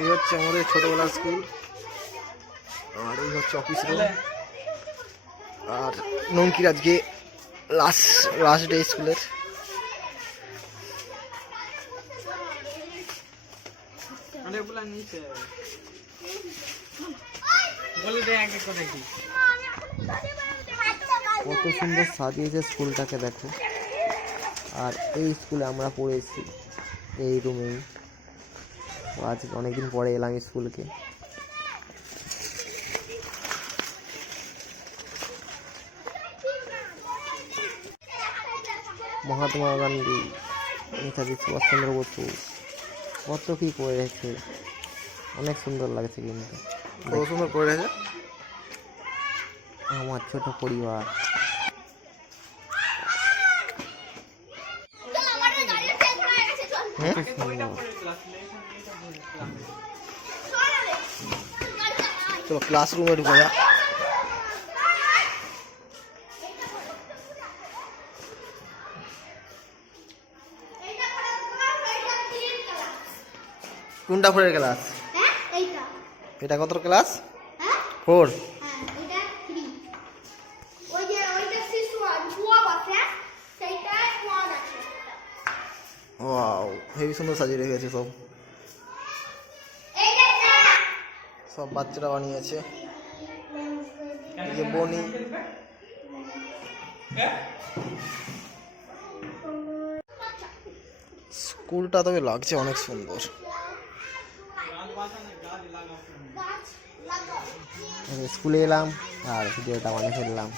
এই হচ্ছে আমাদের ছোটবেলার স্কুল, আর এই হচ্ছে অফিস রুম। আর নঙ্কির আজকে লাস্ট ডে স্কুলের। কত সুন্দর সাজিয়েছে স্কুলটাকে দেখো। আর এই স্কুলে আমরা পড়েছি, এই রুমেই। আজ অনেকদিন পরে এলাম স্কুলকে। মহাত্মা গান্ধী, নেতাজি সুভাষচন্দ্র বসু কত কি করে রেখেছে, অনেক সুন্দর লাগছে। কিন্তু কত সুন্দর করে রেখেছে আমার ছোট পরিবার। চলো ক্লাসরুমে ঢুকে যা। কোনটা 4 ক্লাস? এটা কত ক্লাস? 4। ওয়াও, হেবি সুন্দর সাজিয়ে রেখেছে সব। সব বাচ্চারা বানিয়েছে। এই যে বনি, স্কুলটা তবে লাগছে অনেক সুন্দর। স্কুলে এলাম আর ভিডিওটা বানিয়ে ফেললাম।